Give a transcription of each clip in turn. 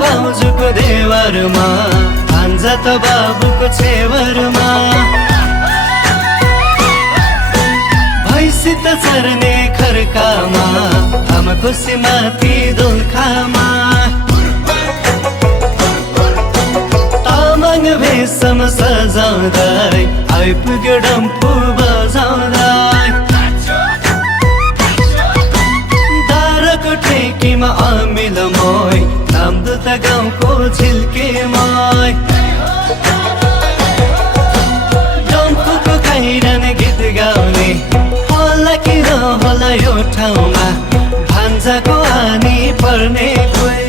भाउजूको देवरमा, भान्जा त बाबुको छेवरमा। भैँसी त चर्ने खर्कामा, आमाको सिमाथि दोलखामा। तामाङ भेषमा सजाउँदै आइपुग्यो डम्फु बजाउँदै। दाराको ठेकीमा अमिल मोय, नामदुत गाउँको झिल्केमाय। डम्फुको खैरान गीत गाउने होला कि नहोला यो ठाउँमा, भान्जाको आनी पर्ने कोही।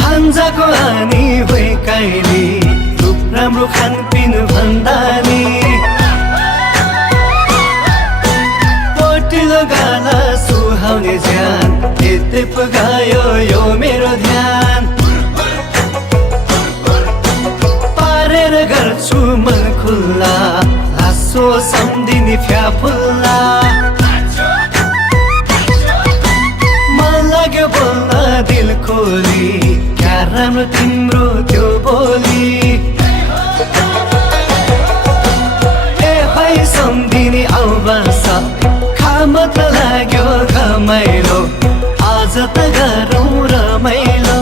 भान्जाको आनी भए कहिले, रूप राम्रो खानपिन भन्दा नि। पोटिलो गाला सुहाउने ज्यान, यतै पुगायो यो मेरो ध्यान। पारेर गर्छु मन खुल्ला, लासो सम्धिनी फ्याफुल्ला। मन लाग्यो बोल्न दिल खोली, क्या राम्रो तिम्रो त्यो बोली। ए भाइ सम्धिनी आउ बस, खाम त लाग्यो घमाइलो, आज त गरौँ रमाइलो।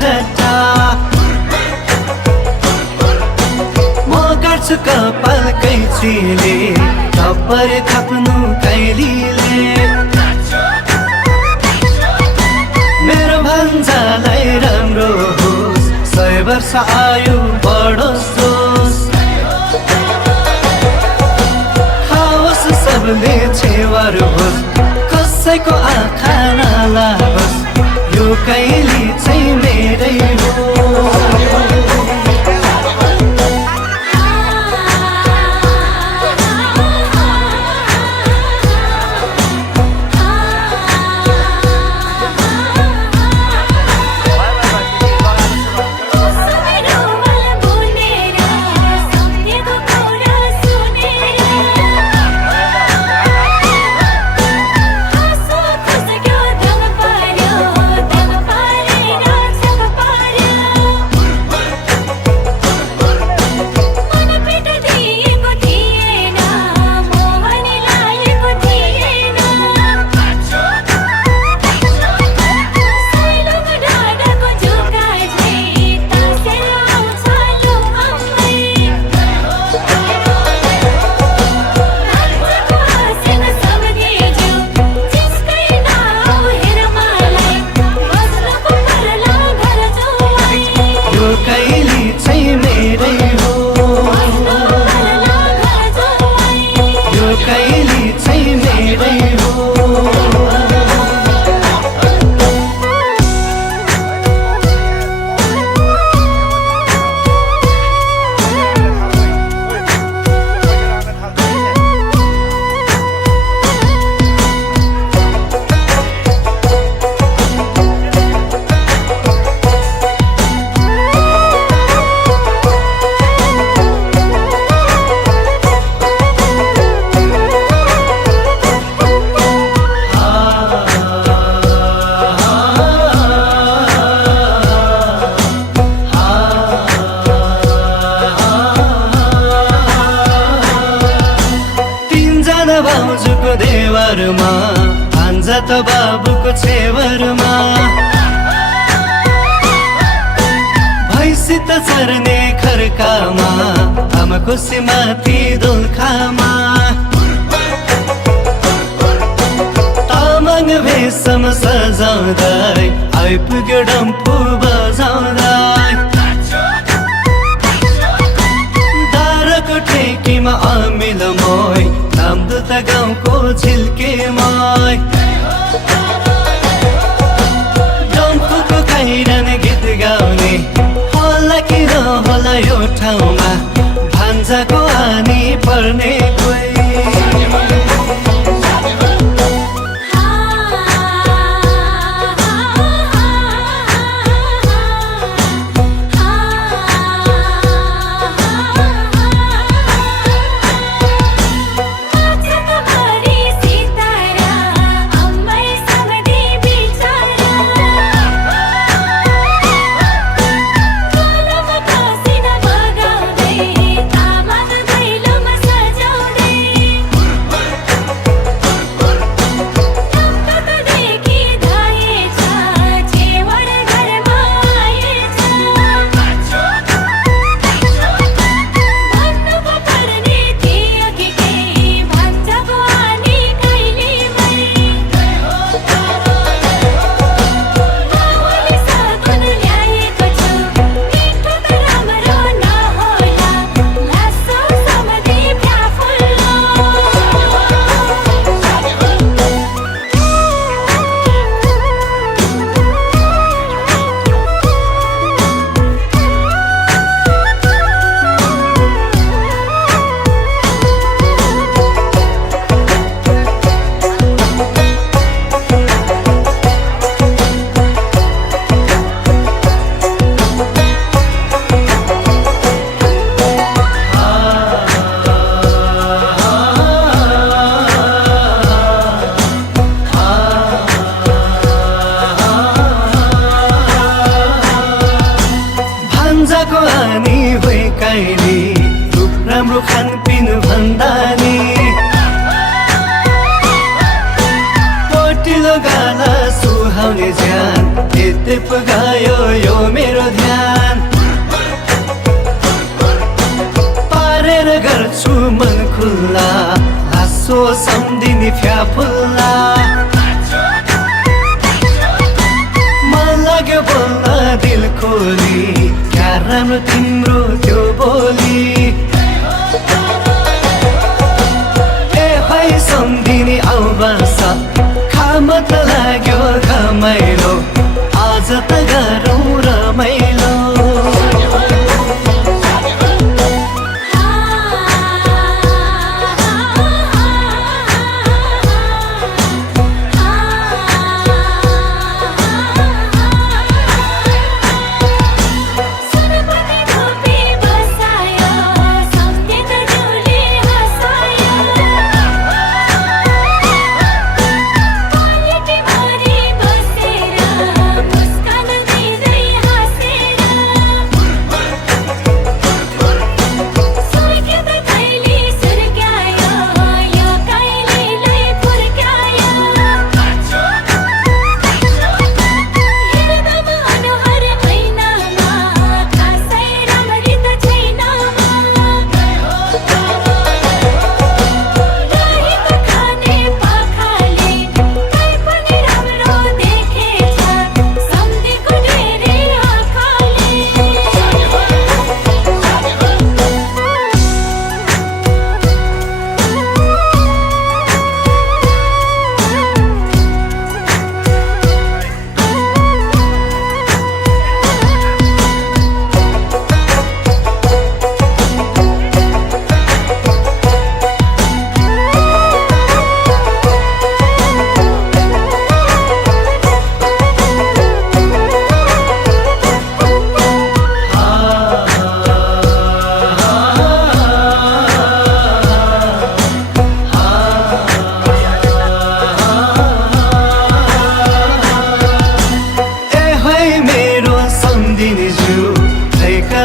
ठट्टा म गर्छु कपाल कैचीले थप्पर थप्नु कैलीले मेरो भन्जालाई राम्रो होस् 100 वर्ष आयु बढोस् जोस् खाओस् सबले छेवर होस् कसैको आँखा नलागोस् यो कैली चाहिँ मेरै हो भाउजूको देवरमा भान्जा त बाबुको छेवरमा भैँसी त चर्ने खर्कामा आमाको सिमाथि दोलखामा तामाङ भेषमा सजाउँदै आइपुग्यो डम्फु बजाउँदै दारको ठेकीमा अमिल मोय नामदुत गाउँको झिल्केमाई डम्फुको खैरन गीत गाउने होला कि नहोला यो ठाउँमा भान्जाको आनी पर्ने कोही भान्जाको आनी भई कहिले रूप राम्रो खानपिन भन्दा नि पोटिलो गाला सुहाउने ज्यान यति पुगायो यो मेरो ध्यान पारेर गर्छु मन खुल्ला लासो सम्धिनी फ्याफुल्ला मन लाग्यो बोल्न दिल खोली क्या राम्रो तिम्रो त्यो बोली ए भाइ सम्धिनी आउ बस खाम त लाग्यो घमाइलो आज त गरौँ रमाइलो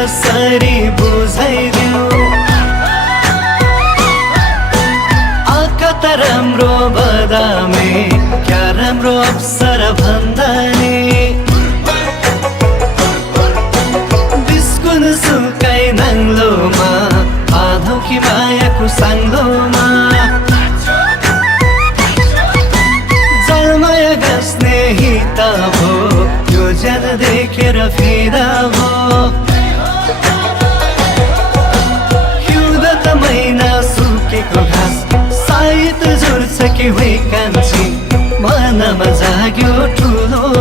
कसरी बुझाइदियो आँखा त राम्रो बदामे क्या राम्रो अप्सर भन्दा नि बिस्कुन सुकाइ नाङ्लोमा बाँधौ कि मायाको साङ्लोमा जलमाया गाँस्ने हित भो यो ज्यान देखेर फिदा भो सुकेको घाँस सायद जुर्छ कि होइ कान्छी मनमा जाग्यो ठुलो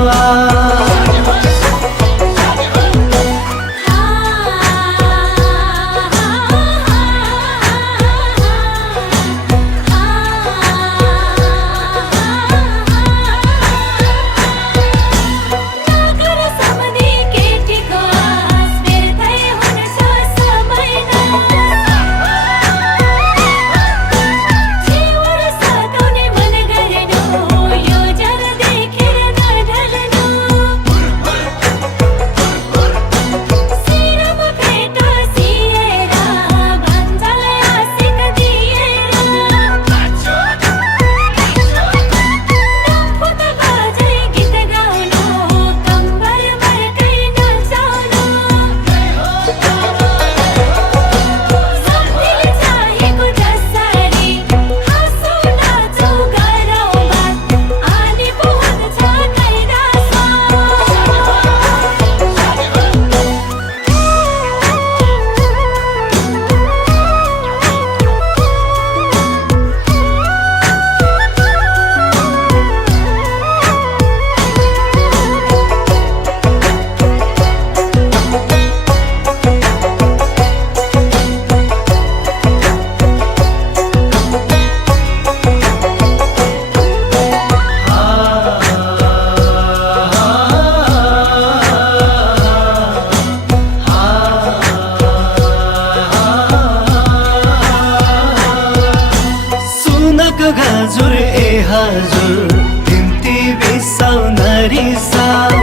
हजुर ए हजुर तिम्ती बिसाउ नरिसाउ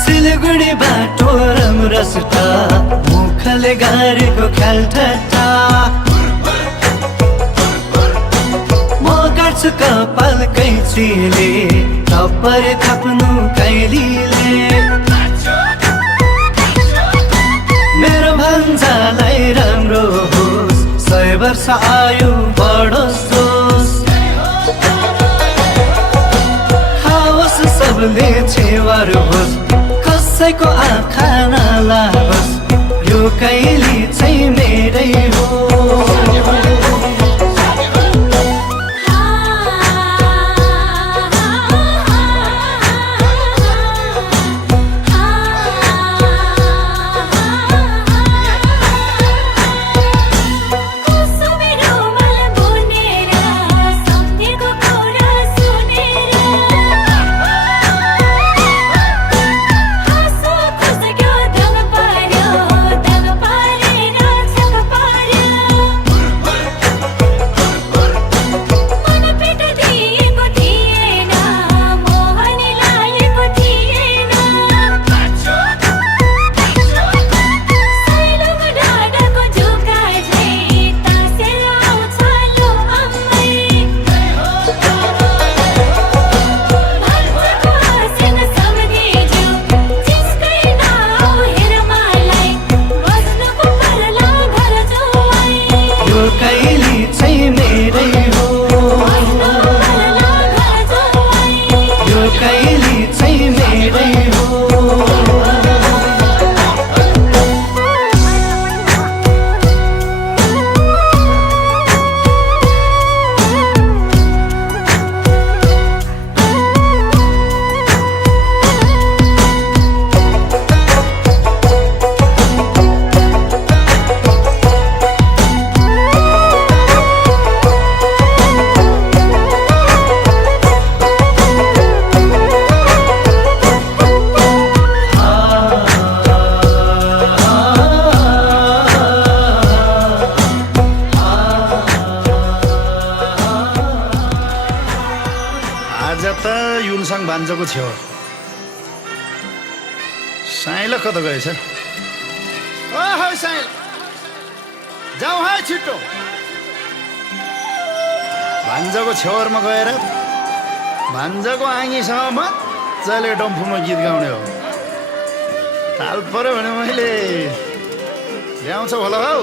सिलगढी बाटो राम्रो सुटा मुखले गारेको ख्याल ठट्टा म गर्छु कपाल कैचीले थप्पर थप्नु कैलीले मेरो भन्छालाई राम्रो होस् 100 वर्ष आयु बढोस् जोस् खाओस् सबले छेवर होस् कसैको आँखा नलागोस् यो कैली चाहिँ मेरै हो युनसाङ भान्जोको छेउ साइला कता गएछ ओहो साइला जाऊ है छिटो भान्जोको छेउरमा गएर भान्जोको आँगीसँग मजाले डम्फुमा गीत गाउने हो ताल पर्यो भने मैले ल्याउँछ होला हौ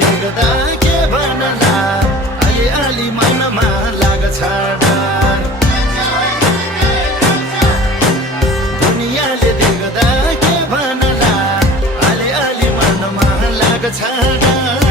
देख्दा के भन्ला अलि मनमा लाग्छ डर दुनियाँले देख्दा के भन्ला अलि मनमा लाग्छ डर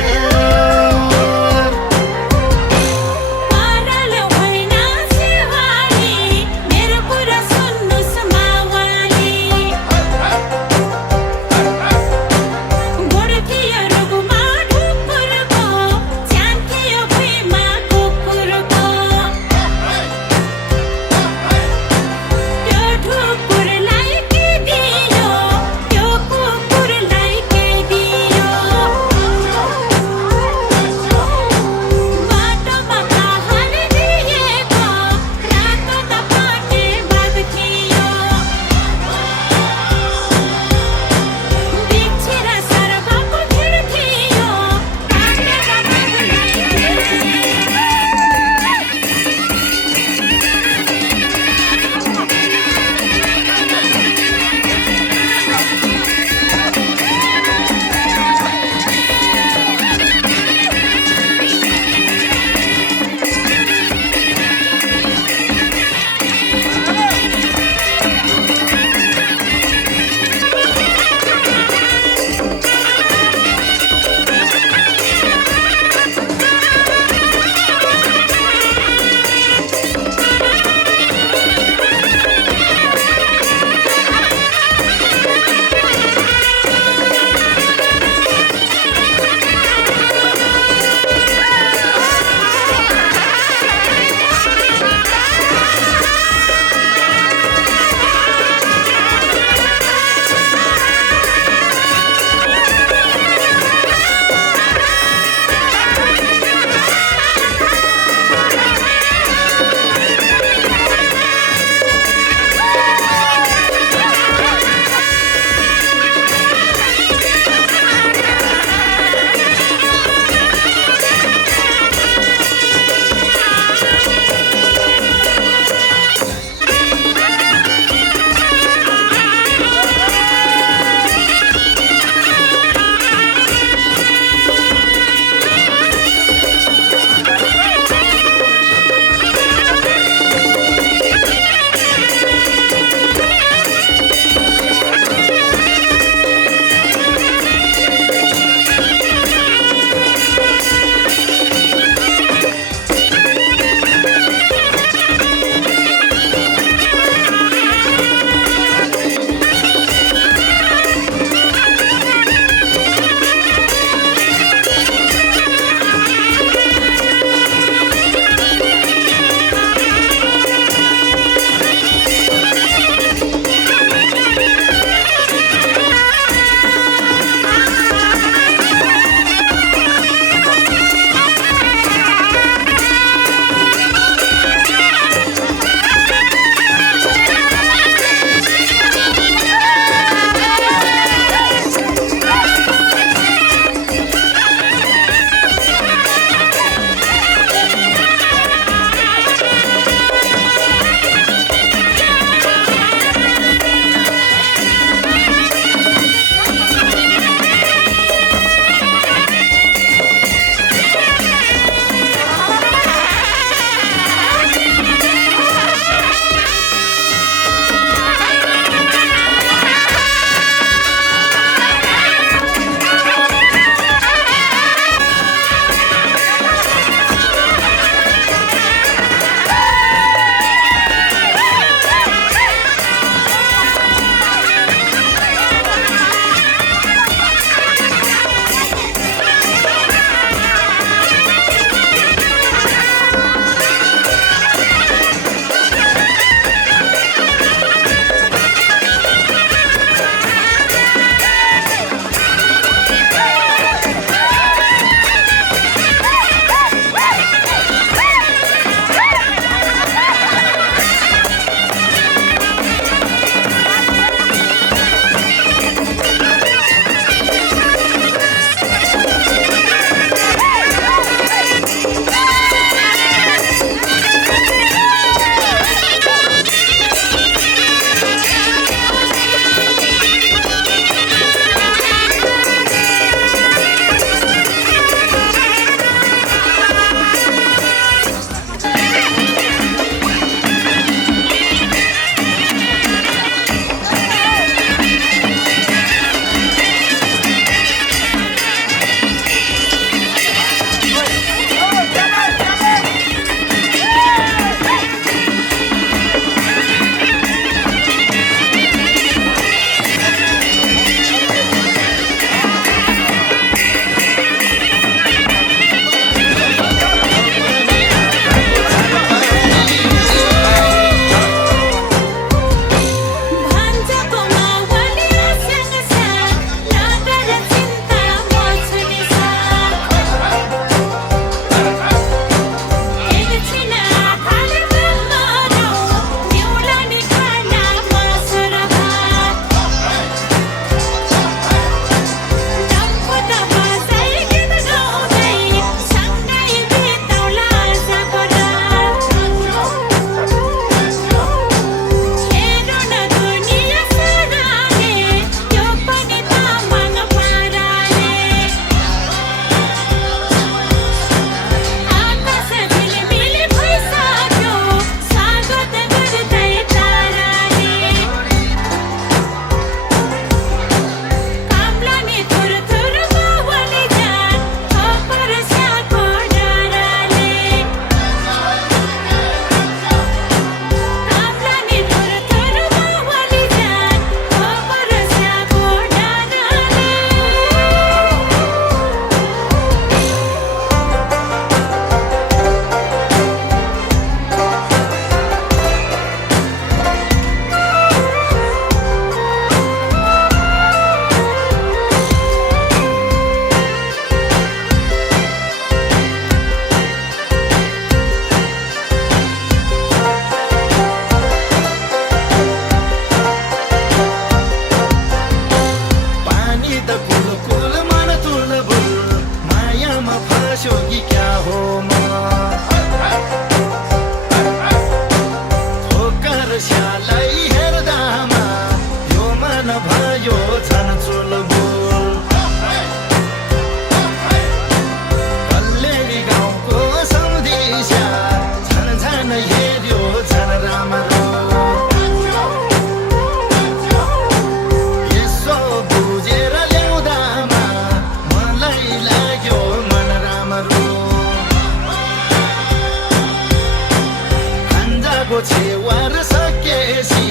को छेवार सकेसी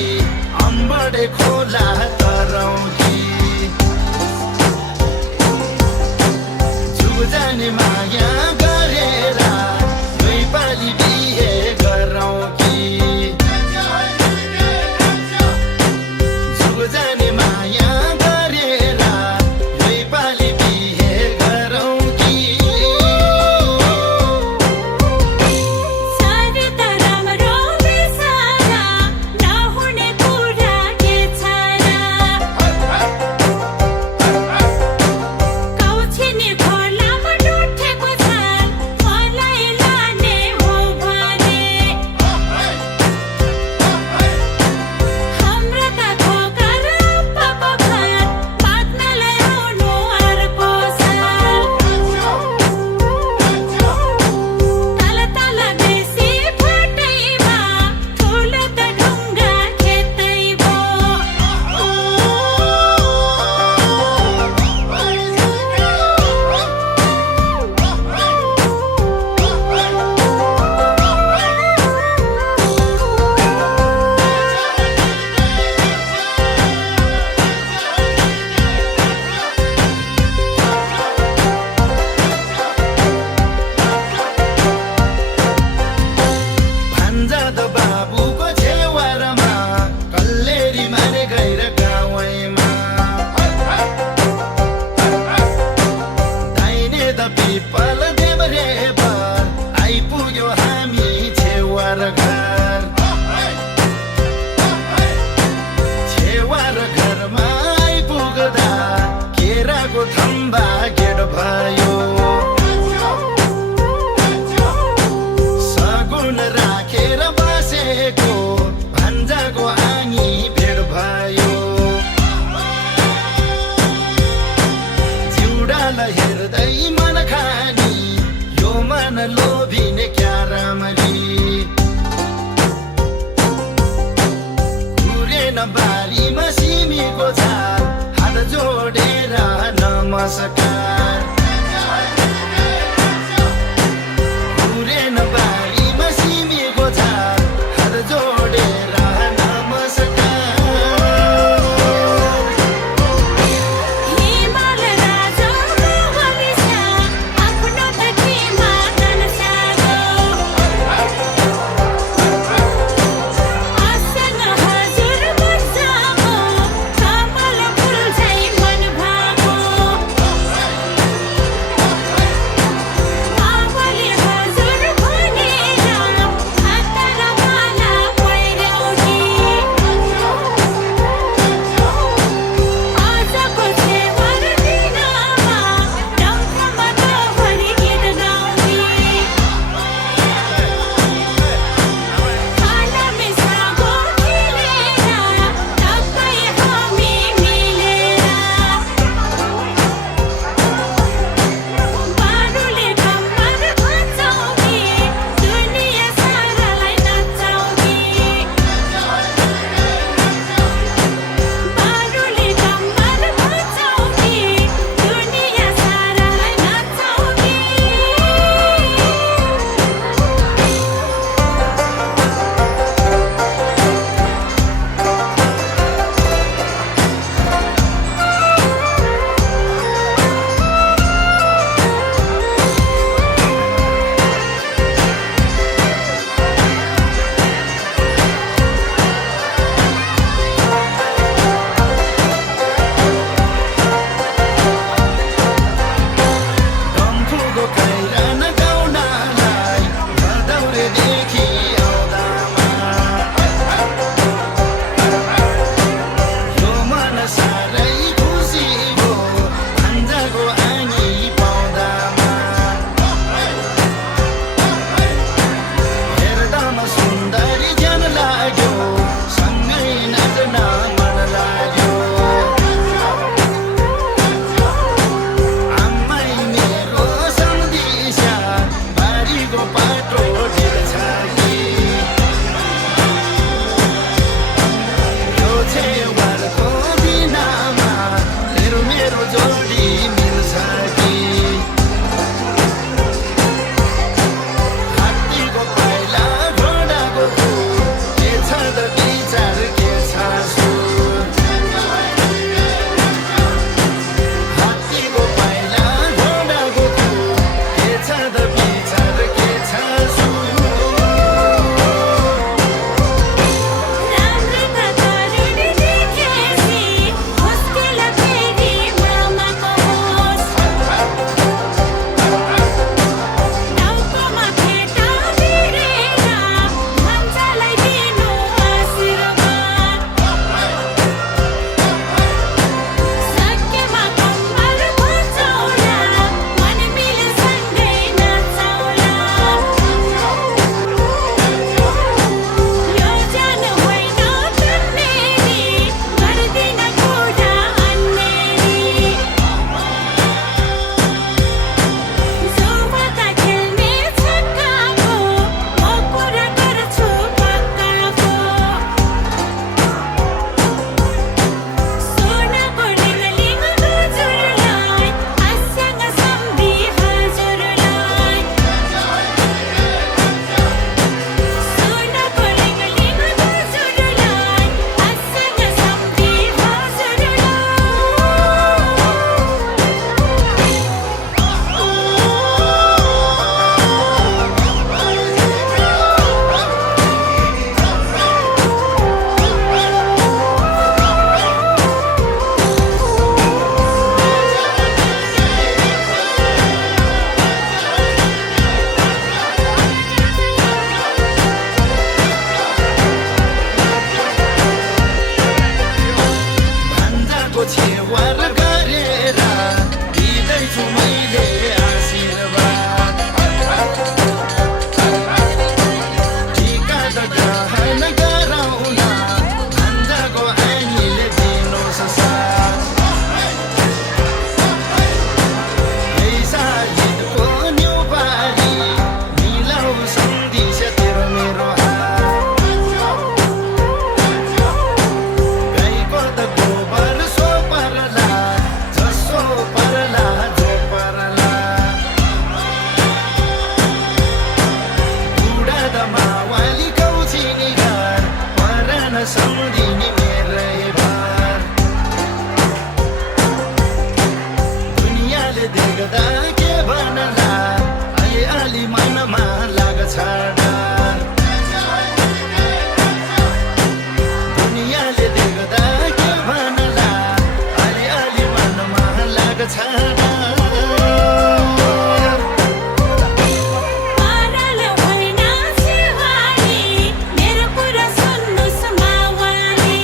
अम्बडे खोला तरौकी जुजाने माया गरेर दुई पाली बिहे गरौँ कि जुजाने माया गरेर दुई पाली बिहे गरौँ कि सारता राम्रो बेसारा नहुने कुरा के छ र कौछिने खोलामा डुठेको छ मलाई लाने हो भने हाम्रो त ठोकर पापा खान पाक्नलाई आउनु अर्को साल तल तल बेसी फटैमा ठुलो त ढुङ्गा खेतै भान्जा त बाबुको छेवारमा कल्लेरी मारे गएर गाउँमा दाहिने त पिपल देब्रे पर आइपुग्यो हामी छेवार घर छेवार घरमा आइपुग्दा केराको थम्बा गेट भयो सगुन राखेर बसेको भान्जाको आँगी भेट भयो जिउडालाई हेर्दै मन खानी यो मन लोभिने क्या राम्ररी घुरेन बारीमा सिमीको झार हात जोडेर नमस्कार घुरेन बारीमा सिमीको झार हात जोडेर नमस्कार हिमाल राजा मोहलिसा आफ्नो त केमा तनसागो आसन हजुर बच्चाको कमल फुल झै मन भागो देख्दा के भन्ला अलि मनमा लाग्छ डर दुनियाँले देख्दा के भन्ला अलि मनमा लाग्छ डर पारल होइन शिवानी मेरो कुरा सुन्नुस् मावानी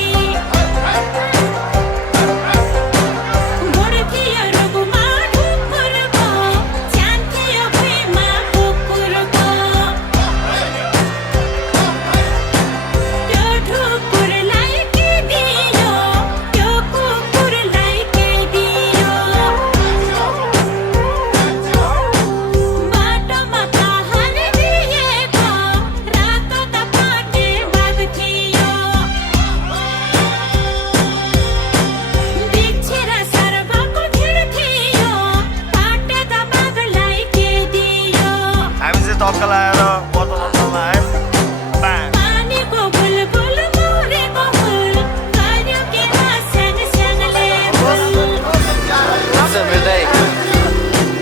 गोर्खियो रुखमा ढुकुरको च्यान्थियो भुइँमा कुकुरको त्यो ढुकुरलाई के दियो त्यो कुकुरलाई के दियो बाटोमा पहाड दिएको रातो त पाटे बाघ थियो बिच्छेर सर्वको भिड थियो पाटे त बाघलाई के दियो हामी चाहिँ तत्काल आएर वर्तमानमा आयौँ बाङ पानीको बुलबुल मरेको फुल गर्यो के स्याङ स्याङले फुल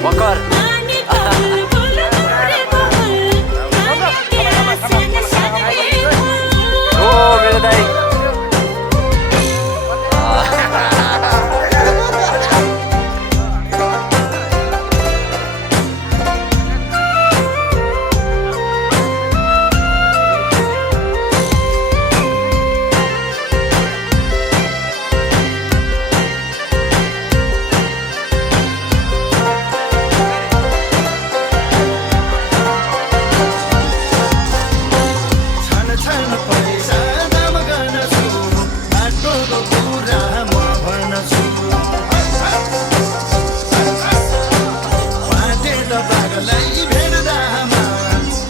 भर्खर पानीको बुलबुल मरेको फुल गर्यो के स्याङ स्याङले फुल ओ मेरो दाइ छन छन पैसा दाम गर्नछु बाटोको कुरा म भन्छु पाटे त बाघलाई भेट्दामा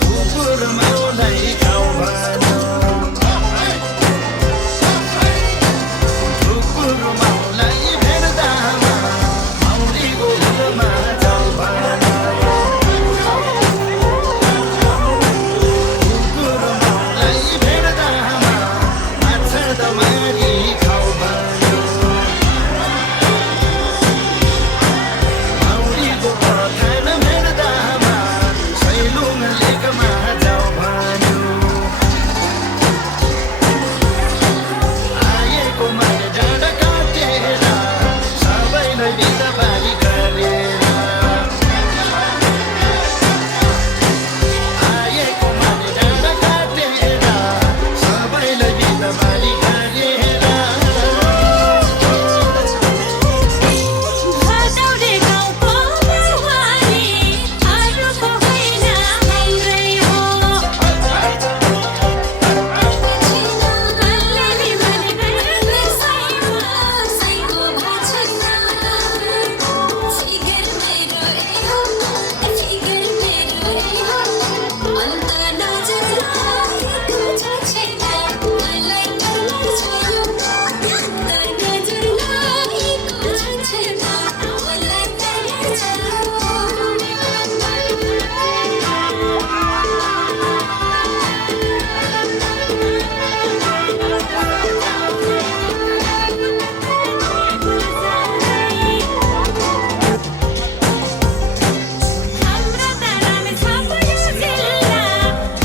कुकुर माउलाई खाऊ भन्यो कुकुर माउलाई भेट्दामा माउलीको हुलमा जाऊ भन्यो कुकुर माउलाई भेट्दामा माछा त मारी खाऊ भन्यो माउलीको पठान भेट्दामा सैलुङ लेकमा जाऊ भन्यो आएको माने डाँडा काटेर सबैलाई बिदाबारी गरेर आएको माने डाँडा काटेर सबैलाई बिदाबारी गरेर भदौरे गाउँको बुहारी अरूको होइन हाम्रै हो अल्लाहले भनेको सैको भछन फिगर मेरो अन्त नजर लागेको छ छैन मलाई कलर छोड्यो अन्त नजर लागेको छ छैन मलाई कलर हाम्रो तारामे छ यो जिल्ला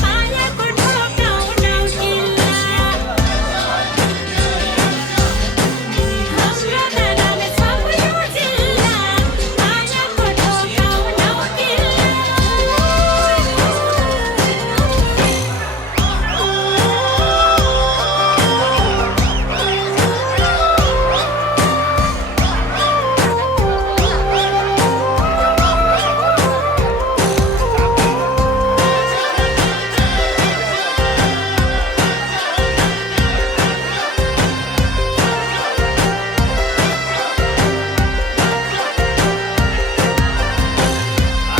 मायाको ठोकाउ नौकिल्ला हाम्रो तारामे छ यो जिल्ला मायाको ठोकाउ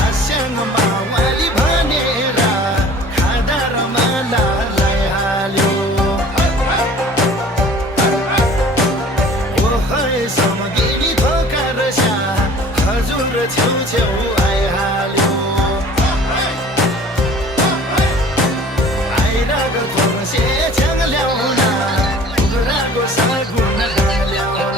आस्याङ मावाली भनेर खाँदा रमाला लगाइहाल्यो ओहै समगिरी धोका रसा हजुर छेउछेउ आइहाल्यो आइरहेको थोर्से छ्याङ ल्याउन कुखुराको सागुन ल्याउन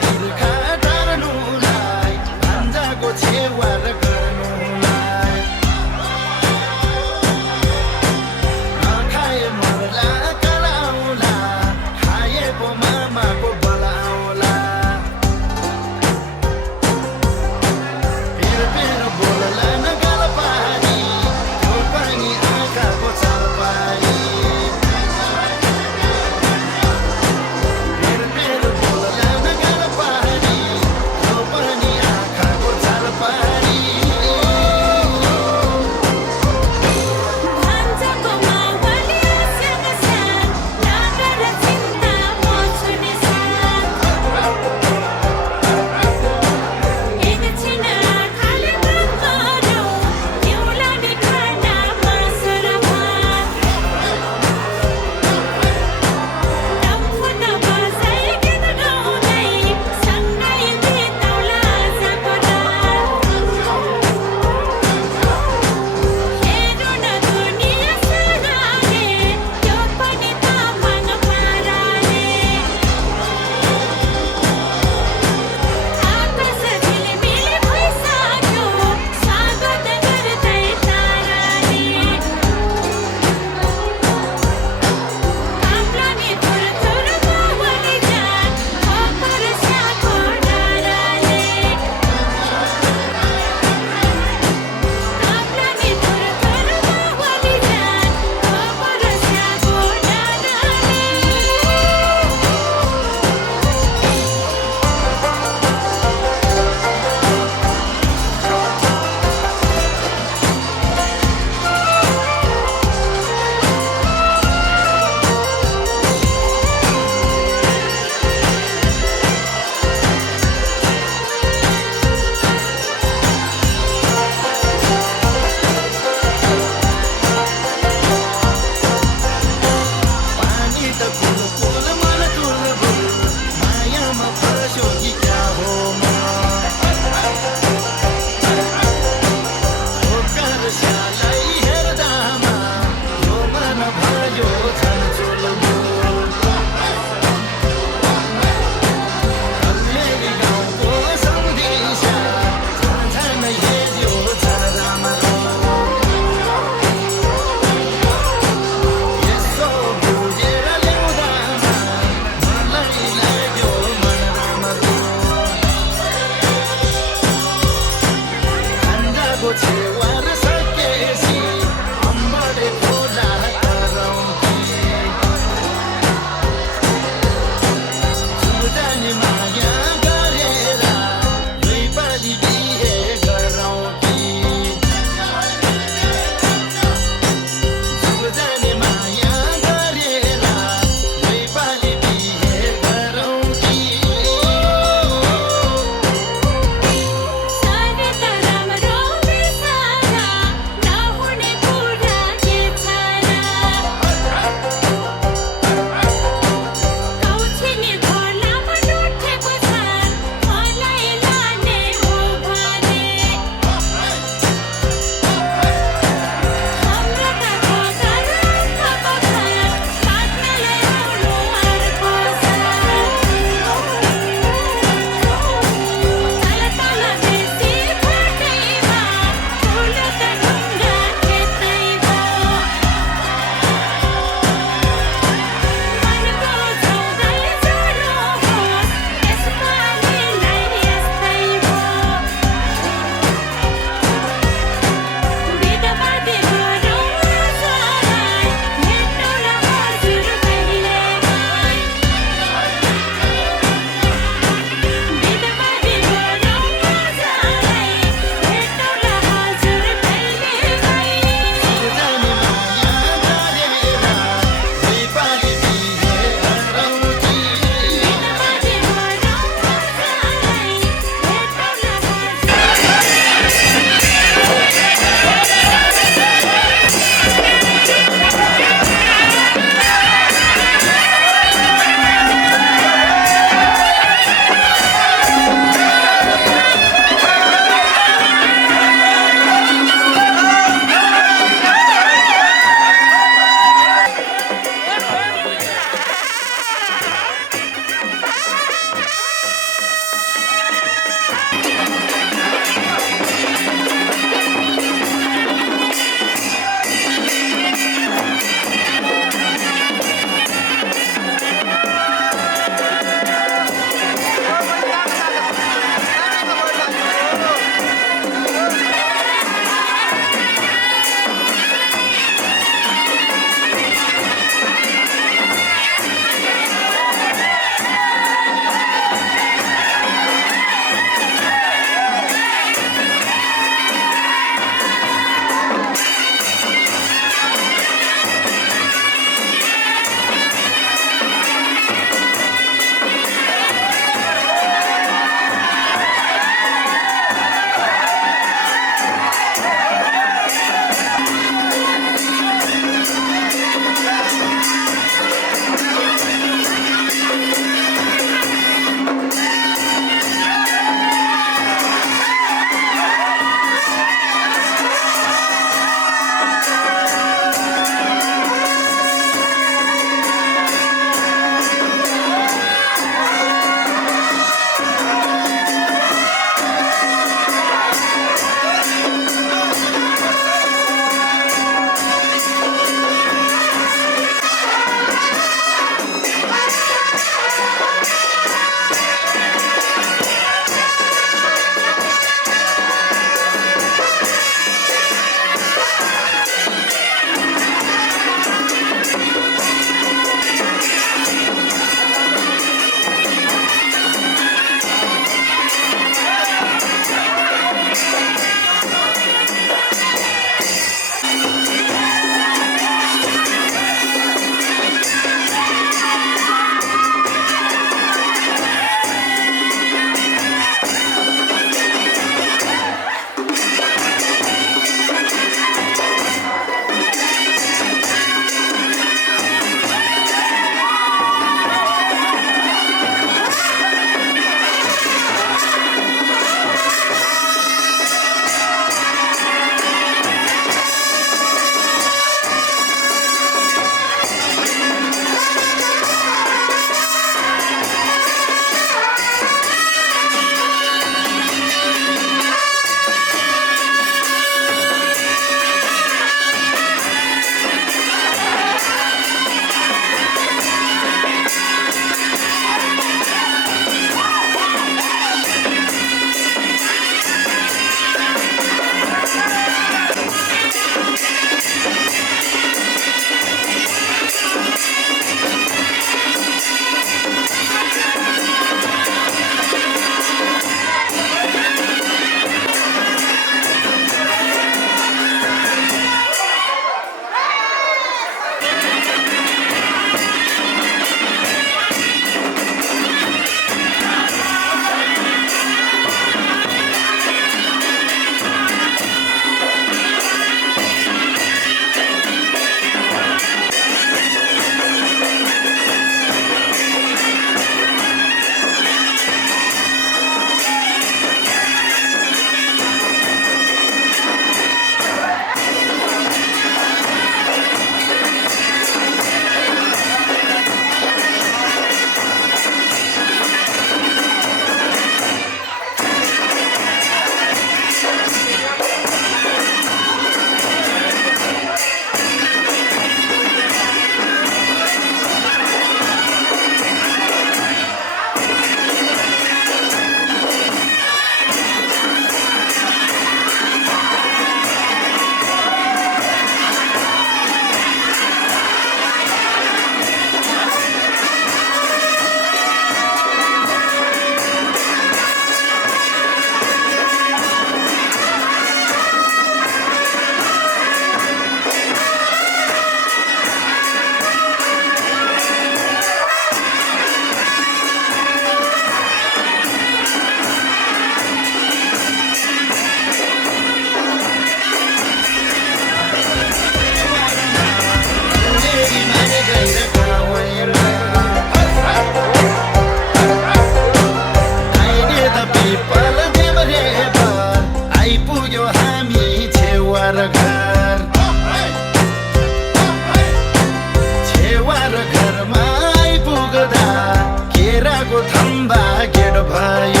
भयो